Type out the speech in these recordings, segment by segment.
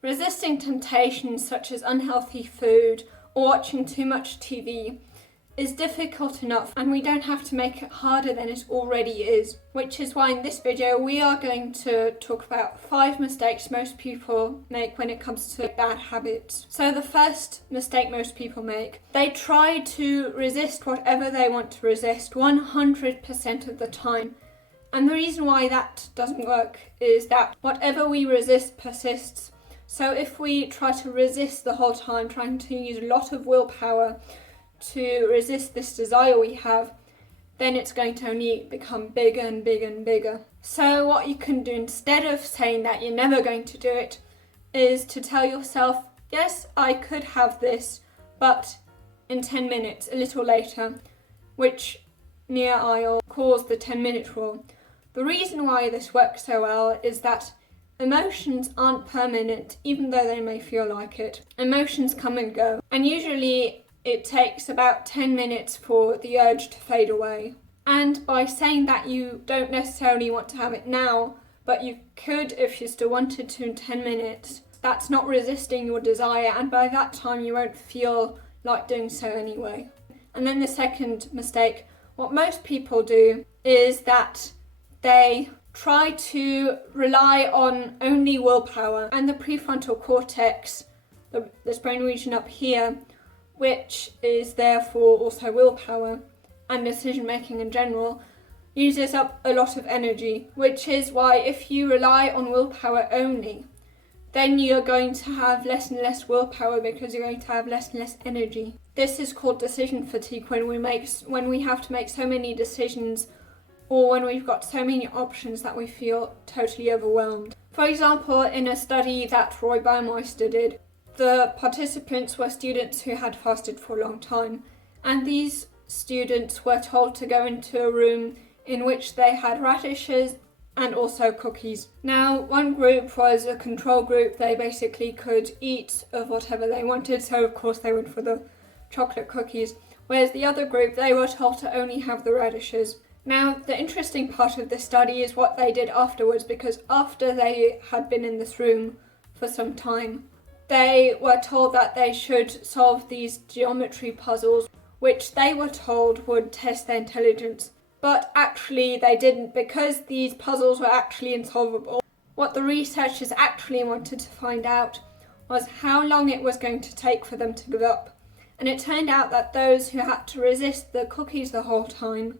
Resisting temptations such as unhealthy food or watching too much TV is difficult enough, and we don't have to make it harder than it already is, which is why in this video we are going to talk about 5 mistakes most people make when it comes to bad habits. So the first mistake most people make, they try to resist whatever they want to resist 100% of the time. And the reason why that doesn't work is that whatever we resist persists. So if we try to resist the whole time, trying to use a lot of willpower to resist this desire we have, then it's going to only become bigger and bigger and bigger. So what you can do instead of saying that you're never going to do it is to tell yourself, yes, I could have this, but in 10 minutes, a little later, which near I'll call the 10-minute rule. The reason why this works so well is that emotions aren't permanent, even though they may feel like it. Emotions come and go, and usually it takes about 10 minutes for the urge to fade away. And by saying that you don't necessarily want to have it now, but you could if you still wanted to in 10 minutes, that's not resisting your desire, and by that time you won't feel like doing so anyway. And then the second mistake, what most people do is that they try to rely on only willpower and the prefrontal cortex, this brain region up here, which is therefore also willpower and decision making in general, uses up a lot of energy, which is why if you rely on willpower only, then you're going to have less and less willpower because you're going to have less and less energy. This is called decision fatigue when we have to make so many decisions, or when we've got so many options that we feel totally overwhelmed. For example, in a study that Roy Baumeister did, the participants were students who had fasted for a long time, and these students were told to go into a room in which they had radishes and also cookies. Now, one group was a control group. They basically could eat of whatever they wanted, so of course they went for the chocolate cookies, whereas the other group, they were told to only have the radishes. Now, the interesting part of this study is what they did afterwards, because after they had been in this room for some time, they were told that they should solve these geometry puzzles, which they were told would test their intelligence. But actually they didn't, because these puzzles were actually insolvable. What the researchers actually wanted to find out was how long it was going to take for them to give up. And it turned out that those who had to resist the cookies the whole time,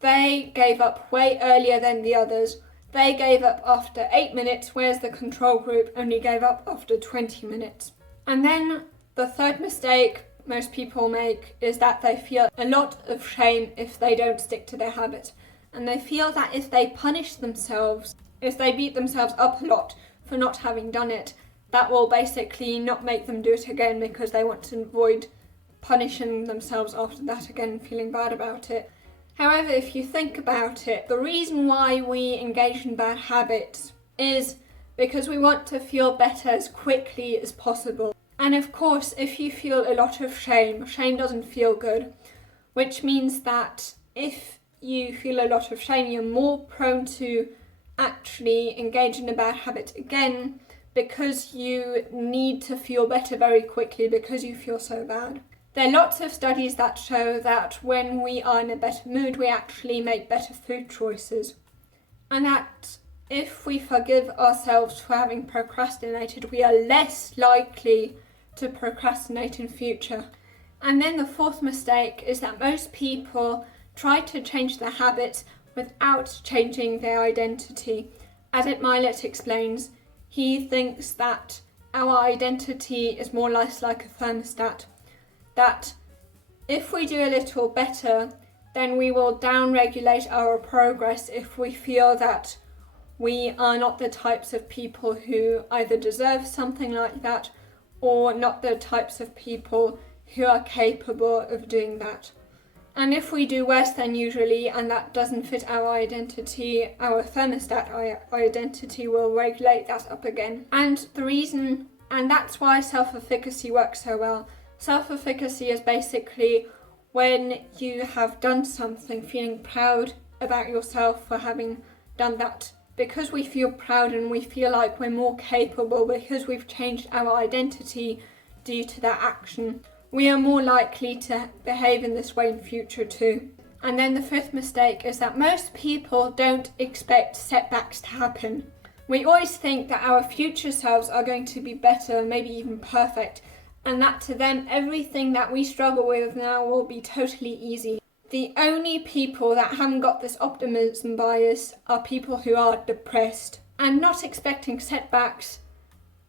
they gave up way earlier than the others. They gave up after 8 minutes, whereas the control group only gave up after 20 minutes. And then the third mistake most people make is that they feel a lot of shame if they don't stick to their habit. And they feel that if they punish themselves, if they beat themselves up a lot for not having done it, that will basically not make them do it again, because they want to avoid punishing themselves after that again and feeling bad about it. However, if you think about it, the reason why we engage in bad habits is because we want to feel better as quickly as possible. And of course, if you feel a lot of shame, shame doesn't feel good, which means that if you feel a lot of shame, you're more prone to actually engage in a bad habit again, because you need to feel better very quickly because you feel so bad. There are lots of studies that show that when we are in a better mood, we actually make better food choices. And that if we forgive ourselves for having procrastinated, we are less likely to procrastinate in future. And then the fourth mistake is that most people try to change their habits without changing their identity. As Ed Milet explains, he thinks that our identity is more or less like a thermostat, that if we do a little better, then we will down-regulate our progress if we feel that we are not the types of people who either deserve something like that or not the types of people who are capable of doing that. And if we do worse than usually and that doesn't fit our identity, our thermostat, our identity will regulate that up again. And that's why self-efficacy works so well. Self-efficacy is basically when you have done something, feeling proud about yourself for having done that because we feel proud and we feel like we're more capable because we've changed our identity due to that action, we are more likely to behave in this way in future too. And then the fifth mistake is that most people don't expect setbacks to happen. We always think that our future selves are going to be better, maybe even perfect, and that to them everything that we struggle with now will be totally easy. The only people that haven't got this optimism bias are people who are depressed. And not expecting setbacks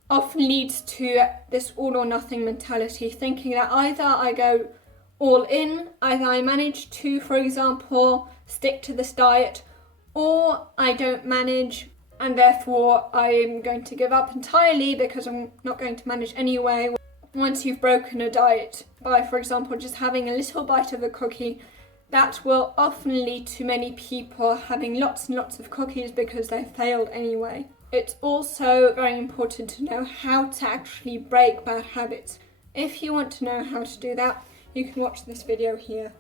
often leads to this all or nothing mentality, thinking that either I go all in, either I manage to, for example, stick to this diet, or I don't manage and therefore I'm going to give up entirely because I'm not going to manage anyway. Once you've broken a diet by, for example, just having a little bite of a cookie, that will often lead to many people having lots and lots of cookies because they failed anyway. It's also very important to know how to actually break bad habits. If you want to know how to do that, you can watch this video here.